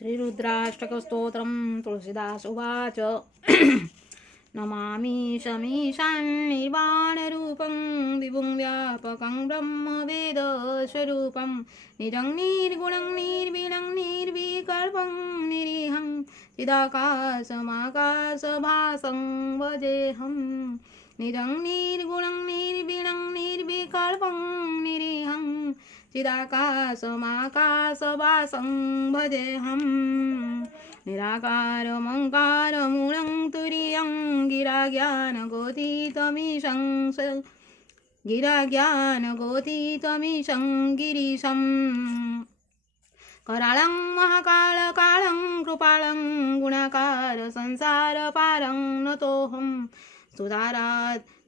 श्रीरुद्राष्टकस्तोत्रं तुलसीदास उवाच नमामि शमीशान्निर्वाणरूपं विभुं व्यापकं ब्रह्मवेदस्वरूपं निजं निर्गुणं निर्विणं निर्विकल्पं निरीहं चिदाकाशमाकाशभासं भजेऽहं निजं निर्गुणं निर्विणं निर्विकल्पं निरीहं चिदाकाशमाकाशभासं भजेऽहं निराकारमङ्कारमूलं तुरीयं गिराज्ञानगोतीतमीशं गिरीशं कराळं महाकालकालं कृपालं गुणाकार संसारपारं नतोऽहं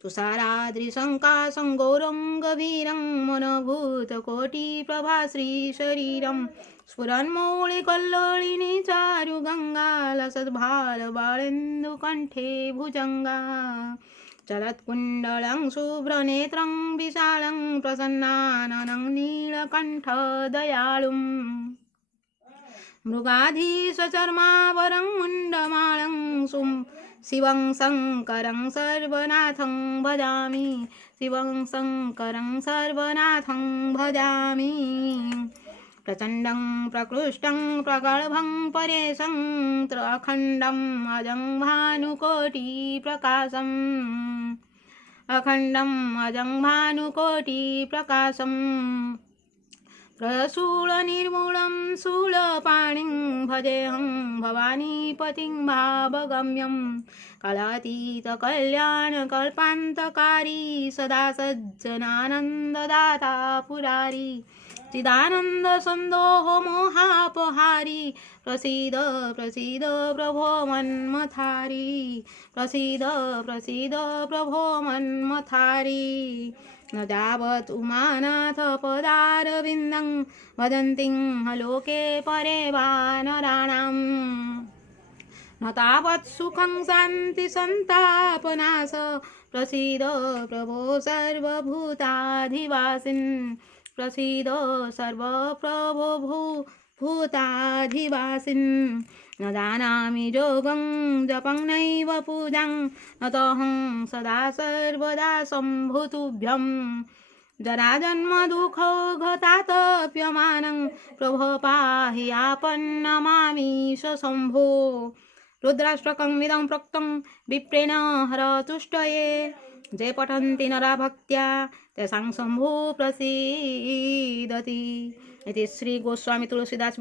तुषाराद्रिशङ्कासं गौरं गभीरं मनभूतकोटिप्रभाश्रीशरीरं स्फुरन्मौलिकल्लोलिनी चारुगङ्गालसद्भालबाळेन्दुकण्ठे भुजङ्गा चलत्कुण्डलं शुभ्रनेत्रं विशालं प्रसन्नाननं नीलकण्ठदयाळुं मृगाधीशचर्मावरं मुण्डमालं शिवं शङ्करं सर्वनाथं भजामि शिवं शङ्करं सर्वनाथं भजामि प्रचण्डं प्रकृष्टं प्रगल्भं परेशं अखण्डम् अजं भानुकोटिप्रकाशम् अखण्डम् अजं भानुकोटिप्रकाशम् प्रशूलनिर्मूलं शूलपाणिं भजेऽहं भवानीपतिं भावगम्यं कालातीतकल्याणकल्पान्तकारी सदा सज्जनानन्ददाता पुरारी चिदानन्दसन्दोहो मोहापहारी प्रसीद प्रसीद प्रभो मन्मथारी प्रसीद प्रसीद प्रभो मन्मथारी न तावत् उमानाथ पदारविन्दं वदन्तिं लोके परे वानराणां न तावत् सुखं शान्ति सन्तापनाश प्रसीद प्रभो सर्वभूताधिवासिन् प्रसीद सर्वप्रभो भूताधिवासिन् न जानामि योगं जपं नैव पूजां नतोऽहं सदा सर्वदा शम्भुतुभ्यं जराजन्मदुःखौघतातप्यमानं प्रभो पाहि आपन्नमामीश शम्भो रुद्राष्टकं विदं प्रोक्तं विप्रेण हरतुष्टये जे पठन्ति नरा भक्त्या तेषां शम्भो प्रसीदति इति श्री गोस्वामी तुलसीदास